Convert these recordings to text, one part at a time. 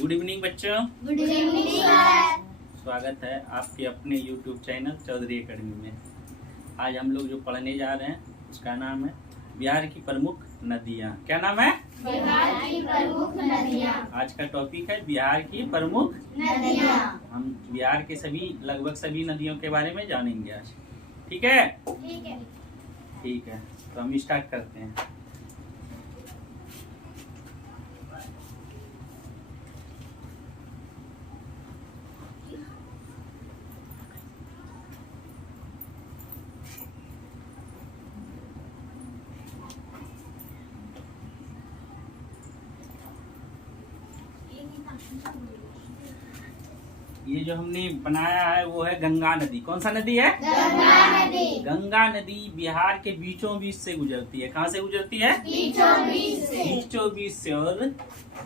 Good evening बच्चों। Good evening sir. स्वागत है आपके अपने YouTube चैनल चौधरी एकेडमी में। आज हम लोग जो पढ़ने जा रहे हैं उसका नाम है बिहार की प्रमुख नदियाँ। क्या नाम है? बिहार की प्रमुख नदियाँ। आज का टॉपिक है बिहार की प्रमुख नदियाँ। हम बिहार के लगभग सभी नदियों के बारे में जानेंगे आज। ठीक है? ठीक है। ठीक है, तो हम स्टार्ट करते हैं। ये जो हमने बनाया है वो है गंगा नदी। कौन सा नदी है? गंगा नदी। गंगा नदी बिहार के बीचों बीच से गुजरती है। कहाँ से गुजरती है? बीचों बीच से। बीचों बीच से, और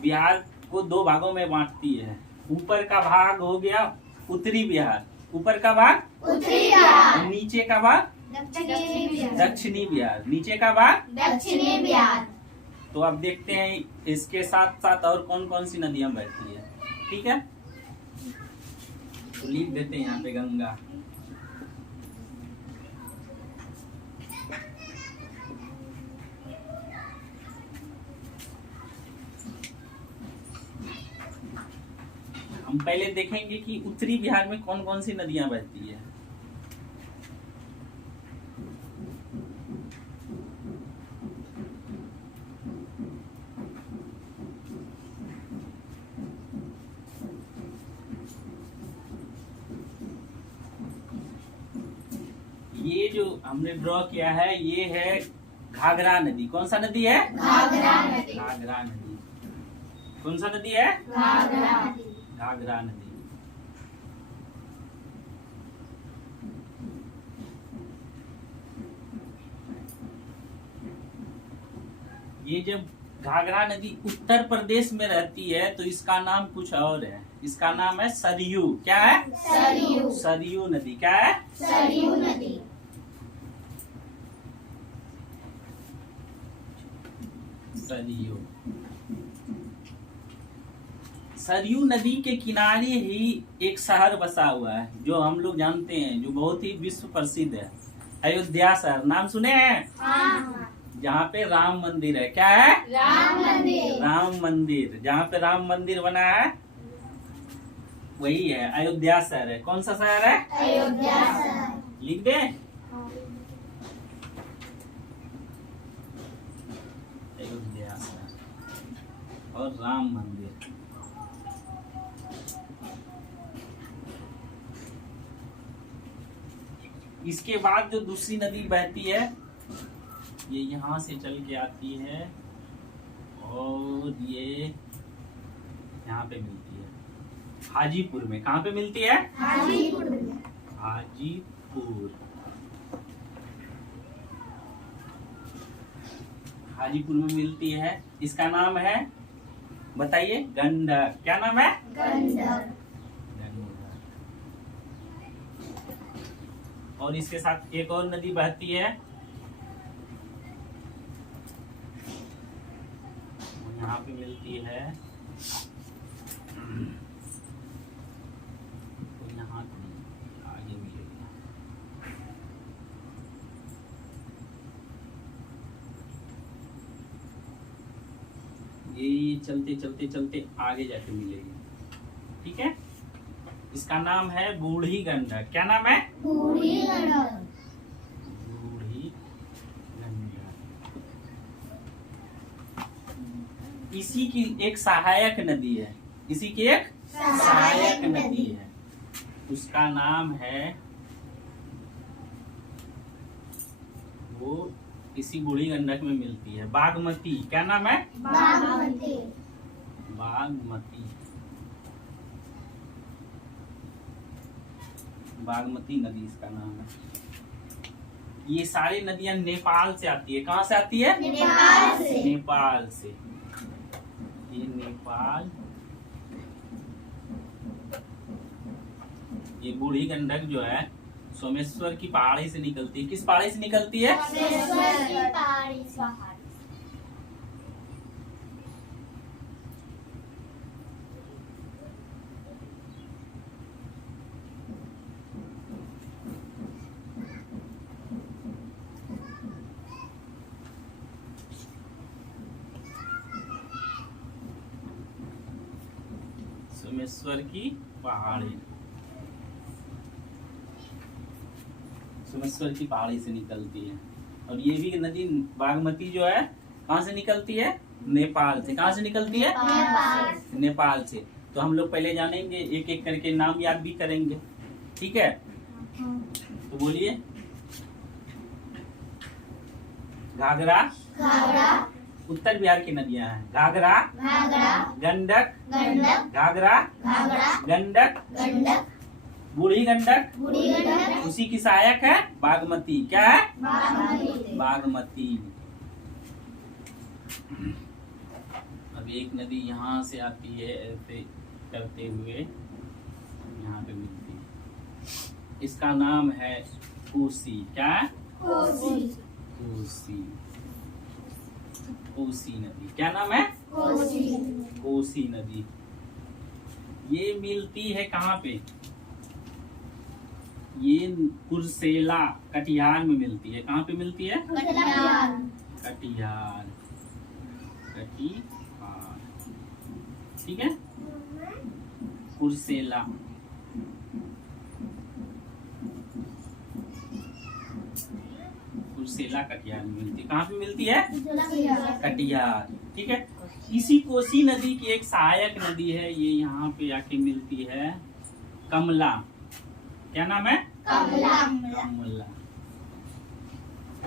बिहार को दो भागों में बांटती है। ऊपर का भाग हो गया उत्तरी बिहार, ऊपर का भाग उत्तरी बिहार, और नीचे का भाग दक्षिणी बिहार, दक्षिणी बिहार, नीचे का भाग दक्षिणी बिहार। तो अब देखते हैं इसके साथ साथ और कौन कौन सी नदियां बहती है। ठीक है, तो लिख देते हैं यहाँ पे गंगा। हम पहले देखेंगे कि उत्तरी बिहार में कौन कौन सी नदियां बहती है। ये जो हमने ड्रॉ किया है ये है घाघरा नदी। कौन सा नदी है? घाघरा नदी। घाघरा नदी। कौन सा नदी है? घाघरा नदी। घाघरा नदी। ये जब घाघरा नदी उत्तर प्रदेश में रहती है तो इसका नाम कुछ और है। इसका नाम है सरयू। क्या है? सरयू। सरयू नदी। क्या है? सरयू नदी। सरयू। सरयू नदी के किनारे ही एक शहर बसा हुआ है जो हम लोग जानते हैं, जो बहुत ही विश्व प्रसिद्ध है, अयोध्या शहर। नाम सुने हैं? हाँ। जहाँ पे राम मंदिर है। क्या है? राम मंदिर। राम मंदिर। जहाँ पे राम मंदिर बना है वही है अयोध्या शहर है। कौन सा शहर है? अयोध्या शहर। लिख दे। अयोध्या शहर और राम मंदिर। इसके बाद जो दूसरी नदी बहती है ये यहाँ से चल के आती है और ये यहाँ पे मिलती है हाजीपुर में। कहाँ पे मिलती है? हाजीपुर में। हाजीपुर। हाजीपुर में मिलती है। इसका नाम है, बताइए, गंडक। क्या नाम है? गंडक। और इसके साथ एक और नदी बहती है, यहाँ पे मिलती है, तो यहाँ आगे मिलेगी। ये चलते चलते चलते आगे जाके मिलेगी। ठीक है, इसका नाम है बूढ़ी गंडक। क्या नाम है? बूढ़ी गंडक। बूढ़ी गंडक। इसी की एक सहायक नदी है। इसी की एक सहायक नदी है। उसका नाम है, वो इसी बूढ़ी गंडक में मिलती है, बागमती। क्या नाम है? बागमती। बागमती। बागमती नदी इसका नाम है। ये सारी नदियां नेपाल से आती है। कहाँ से आती है? नेपाल से। नेपाल से। ये नेपाल। ये बूढ़ी गंडक जो है सोमेश्वर की पहाड़ी से निकलती है। किस पहाड़ी से निकलती है? सोमेश्वर की पहाड़ी से। सोमेश्वर की पहाड़ी, सोमेश्वर की पहाड़ी से निकलती है। और ये भी नदी बागमती जो है कहाँ से निकलती है? नेपाल से। कहाँ से निकलती है? नेपाल। नेपाल से। तो हम लोग पहले जानेंगे, एक एक करके नाम याद भी करेंगे, ठीक है? तो बोलिए। घाघरा, घाघरा, उत्तर बिहार की नदियां हैं। घाघरा, घाघरा, गंडक, गंडक, घाघरा, घाघरा, गंडक, गंडक, बूढ़ी गंडक, बूढ़ी गंडक, उसी की सहायक है बागमती। क्या है? बागमती। बागमती। अब एक नदी यहाँ से आती है, ऐसे करते हुए यहाँ पे मिलती है। इसका नाम है कोसी। क्या है? कोसी। कोसी, कोसी नदी। क्या नाम है? कोसी। कोसी नदी। ये मिलती है कहाँ पे? ये कुर्सेला, कटिहार में मिलती है। कहाँ पे मिलती है? कटिहार। कटिहार, कटिहार, ठीक है। कुर्सेला, कुर्सेला कटिहार में मिलती है। कहाँ पे मिलती है? कटिहार, ठीक है। इसी कोसी नदी की एक सहायक नदी है, ये यहाँ पे आके मिलती है, कमला। क्या नाम है? कमला। कमला।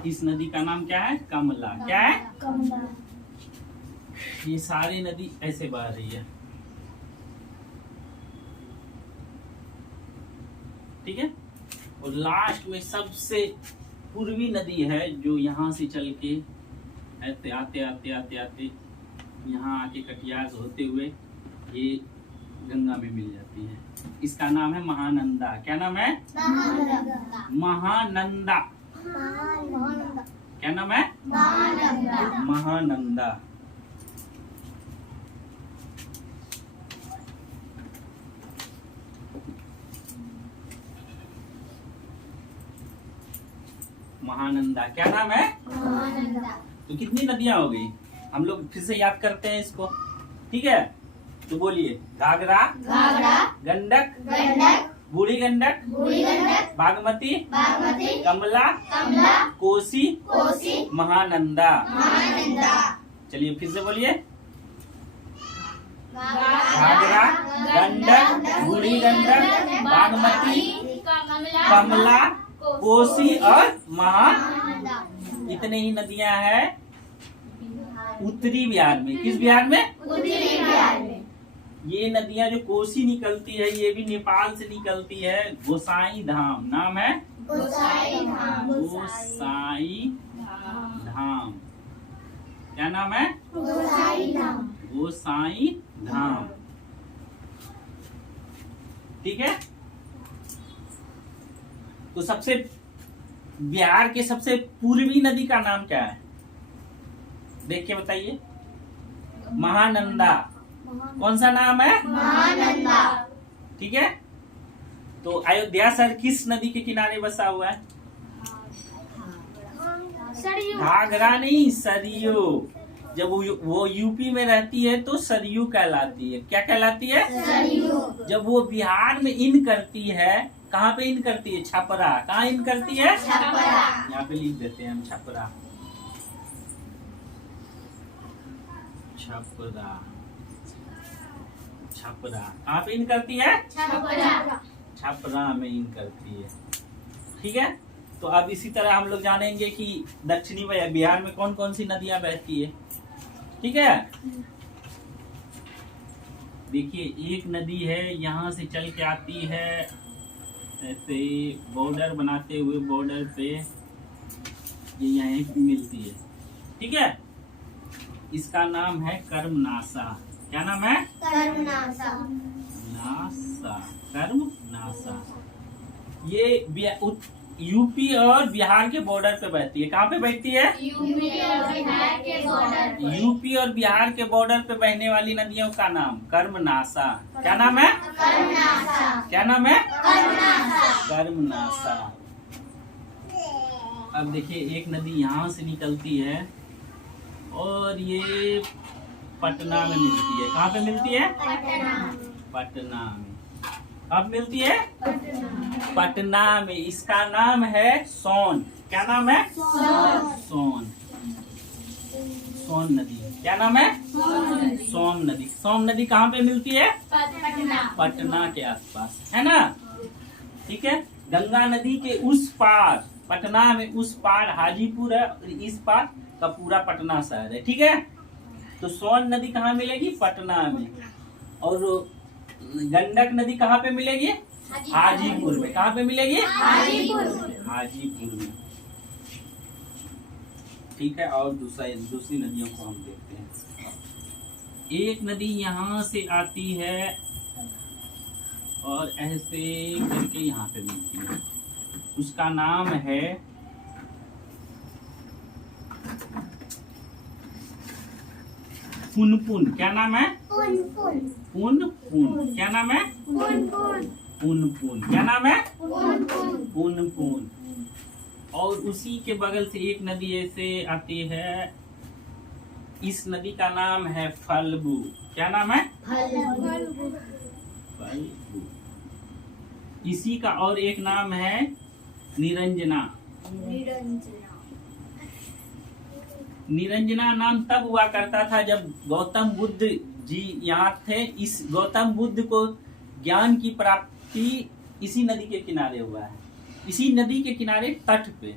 इस नदी का नाम क्या है? कमला। क्या है? कमला। ये सारी नदी ऐसे बह रही है, ठीक है। और लास्ट में सबसे पूर्वी नदी है, जो यहाँ से चल के ऐसे आते आते आते आते यहाँ आके कटिहार से होते हुए ये गंगा में मिल जाती है। इसका नाम है महानंदा। क्या नाम है? महानंदा। महानंदा। महानंदा। क्या नाम है? महानंदा। महानंदा। महानंदा। क्या नाम है? महानंदा। तो कितनी नदियां हो गई? हम लोग फिर से याद करते हैं इसको, ठीक है। तो बोलिए। घाघरा, घाघरा, गंडक, गंडक, बूढ़ी गंडक, बूढ़ी गंडक, बागमती, बागमती, कमला, कमला, कोसी, कोसी, महानंदा। महानंदा। चलिए फिर से बोलिए। घाघरा, गंडक, बूढ़ी गंडक, बागमती, कमला, कोसी और महानंदा। इतने ही नदियां हैं उत्तरी बिहार में। किस बिहार में? उत्तरी बिहार में। ये नदियां जो कोसी निकलती है, ये भी नेपाल से निकलती है। गोसाई धाम नाम है। गोसाई धाम। गोसाई धाम। क्या नाम है? गोसाई धाम। गोसाई धाम, ठीक है। तो सबसे बिहार के सबसे पूर्वी नदी का नाम क्या है? देख के बताइए। महानंदा। कौन सा नाम है? महानंदा। ठीक है। तो अयोध्या शहर किस नदी के किनारे बसा हुआ है? सरयू। घाघरा नहीं, सरयू। जब वो यूपी में रहती है तो सरयू कहलाती है। क्या कहलाती है? सरयू। जब वो बिहार में इन करती है, कहाँ पे इन करती है? छपरा। कहाँ इन करती है? छपरा। यहाँ पे लिख देते हैं हम, छपरा। छपरा, छपरा कहाँ पे इन करती है? छपरा। छपरा में इन करती है, ठीक है। तो अब इसी तरह हम लोग जानेंगे कि दक्षिणी बिहार में कौन कौन सी नदियां बहती है, ठीक है। देखिए, एक नदी है यहाँ से चल के आती है, ऐसे बॉर्डर बनाते हुए बॉर्डर पे ये यहीं पे मिलती है, ठीक है। इसका नाम है कर्मनासा। क्या नाम है? कर्मनासा। नासा, कर्मनासा। ये यूपी और बिहार के बॉर्डर पे बहती है। कहाँ पे बहती है? यूपी और बिहार के बॉर्डर पर। यूपी और बिहार के बॉर्डर पे बहने वाली नदियों का नाम कर्मनासा। क्या नाम है? कर्मनासा। क्या नाम है? कर्मनासा। कर्मनासा। अब देखिए, एक नदी यहाँ से निकलती है और ये पटना में मिलती है। कहाँ पे मिलती है? पटना। पटना में। अब मिलती है पटना में। इसका नाम है सोन। क्या नाम है? सोन। सोन नदी। क्या नाम है? सोम नदी। सोम नदी कहाँ पे मिलती है? पटना के आसपास, है ना? ठीक है। गंगा नदी के उस पार, पटना में उस पार हाजीपुर है और इस पार का पूरा पटना शहर है। ठीक है। तो सोन नदी कहाँ मिलेगी? पटना में। और गंडक नदी कहाँ पे मिलेगी? हाजीपुर में। कहाँ पे मिलेगी? हाजीपुर में। ठीक है। और दूसरी नदियों को हम देखते हैं। एक नदी यहाँ से आती है और ऐसे करके यहाँ पे मिलती है। उसका नाम है पुनपुन। क्या नाम है? पुनपुन। क्या नाम है? पुनपुन। क्या नाम है? पुनपुन। और उसी के बगल से एक नदी ऐसे आती है। इस नदी का नाम है फल्गु। क्या नाम है? फल्गु। इसी का और एक नाम है निरंजना। निरंजना नाम तब हुआ करता था जब गौतम बुद्ध जी यहाँ थे। इस गौतम बुद्ध को ज्ञान की प्राप्ति इसी नदी के किनारे हुआ है। इसी नदी के किनारे तट पे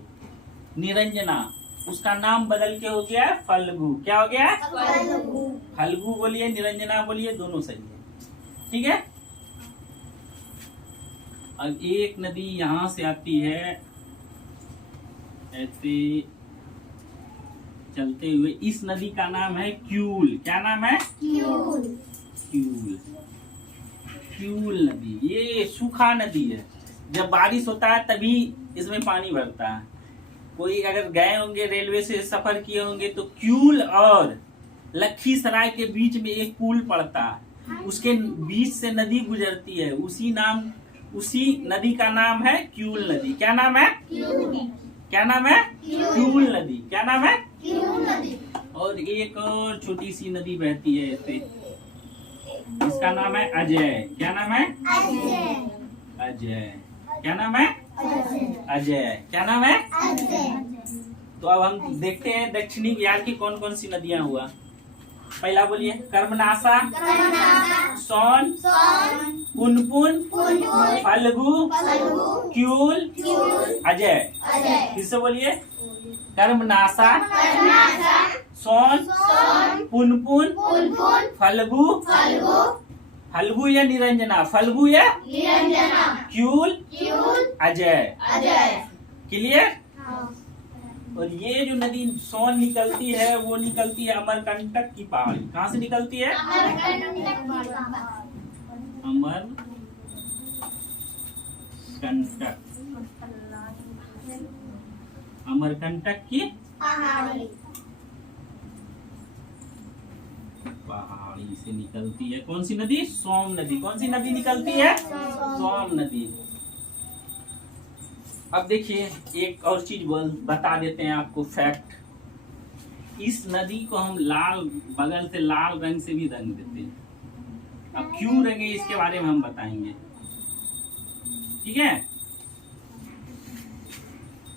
निरंजना। उसका नाम बदल के हो गया है फल्गु। क्या हो गया है? फल्गु बोलिए, निरंजना बोलिए, दोनों सही है। ठीक है। अब एक नदी यहाँ से आती है ऐसे चलते हुए। इस नदी का नाम है क्यूल। क्या नाम है? क्यूल। क्यूल नदी। ये सूखा नदी है। जब बारिश होता है तभी इसमें पानी भरता है। कोई अगर गए होंगे, रेलवे से सफर किए होंगे, तो क्यूल और लखीसराय के बीच में एक पुल पड़ता है। उसके बीच से नदी गुजरती है। उसी नदी का नाम है क्यूल नदी। क्या नाम है? क्या नाम है? क्यूल नदी। क्या नाम है? और एक और छोटी सी नदी बहती है ऐसे। इसका नाम है अजय। क्या नाम है? अजय। क्या नाम है? अजय। क्या नाम है? तो अब हम देखते हैं दक्षिणी बिहार की कौन कौन सी नदियां हुआ। पहला बोलिए। कर्मनाशा, सोन, पुनपुन, फल्गु, क्यूल, अजय। फिर से बोलिए। कर्मनाशा, सोन, पुनपुन, फल्गु, फल्गु या निरंजना, फल्गु या क्यूल, अजय। क्लियर। और ये जो नदी सोन निकलती है वो निकलती है अमरकंटक की पहाड़ी। कहाँ से निकलती है? अमरकंटक की पहाड़ी से निकलती है। कौन सी नदी? सोम नदी। कौन सी नदी निकलती है? सोम नदी। अब देखिए एक और चीज बता देते हैं आपको फैक्ट। इस नदी को हम लाल, बगल से लाल रंग से भी रंग देते हैं। अब क्यों रंगे इसके बारे में हम बताएंगे। ठीक है।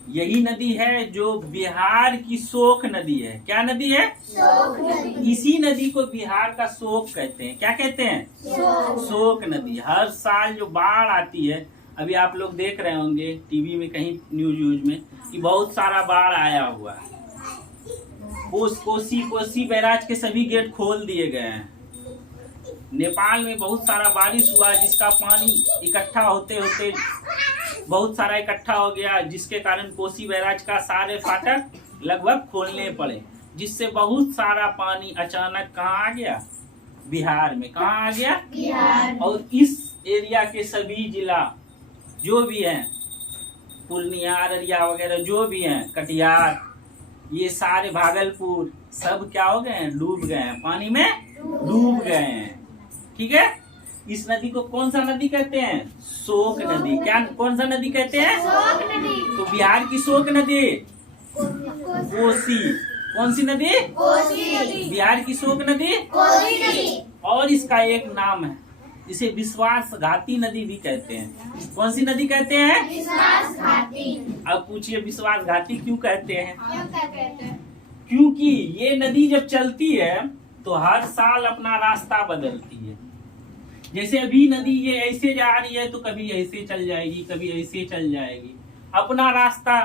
यही नदी है जो बिहार की शोक नदी है। क्या नदी है? शोक नदी। इसी नदी को बिहार का शोक कहते हैं। क्या कहते हैं? शोक नदी। हर साल जो बाढ़ आती है, अभी आप लोग देख रहे होंगे टीवी में, कहीं न्यूज में, कि बहुत सारा बाढ़ आया हुआ है। कोसी बैराज के सभी गेट खोल दिए गए हैं। नेपाल में बहुत सारा बारिश हुआ जिसका पानी इकट्ठा होते होते बहुत सारा इकट्ठा हो गया, जिसके कारण कोसी बैराज का सारे फाटक लगभग खोलने पड़े, जिससे बहुत सारा पानी अचानक कहाँ आ गया? बिहार में। कहाँ आ गया? बिहार। और इस एरिया के सभी जिला जो भी हैं, पूर्णिया, अररिया वगैरह जो भी हैं, कटिहार, ये सारे, भागलपुर, सब क्या हो गए हैं? डूब गए हैं, पानी में डूब गए हैं। ठीक है। इस नदी को कौन सा नदी कहते हैं? शोक नदी। क्या, कौन सा नदी कहते हैं? शोक नदी। तो बिहार की शोक नदी कोसी। कौन सी नदी? कोसी। बिहार की शोक नदी कोसी नदी। और इसका एक नाम है, इसे विश्वासघाती नदी भी कहते हैं। कौन सी नदी कहते हैं? विश्वासघाती। अब पूछिए विश्वासघाती क्यों कहते हैं? क्यों क्या कहते हैं? क्योंकि ये नदी जब चलती है तो हर साल अपना रास्ता बदलती है। जैसे अभी नदी ये ऐसे जा रही है तो कभी ऐसे चल जाएगी, कभी ऐसे चल जाएगी। अपना रास्ता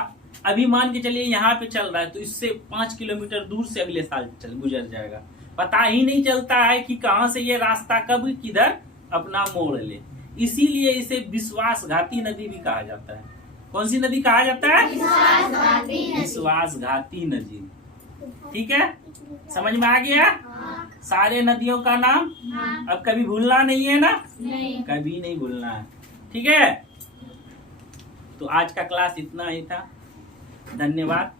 अभी मान के चलिए यहाँ पे चल रहा है तो इससे 5 किलोमीटर दूर से अगले साल गुजर जाएगा। पता ही नहीं चलता है कि कहाँ से ये रास्ता कब किधर अपना मोड़ ले। इसीलिए इसे विश्वासघाती नदी भी कहा जाता है। कौन सी नदी कहा जाता है? विश्वासघाती नदी। विश्वासघाती नदी। ठीक है, समझ में आ गया सारे नदियों का नाम? हाँ। अब कभी भूलना नहीं है ना? नहीं। कभी नहीं भूलना है। ठीक है, तो आज का क्लास इतना ही था। धन्यवाद।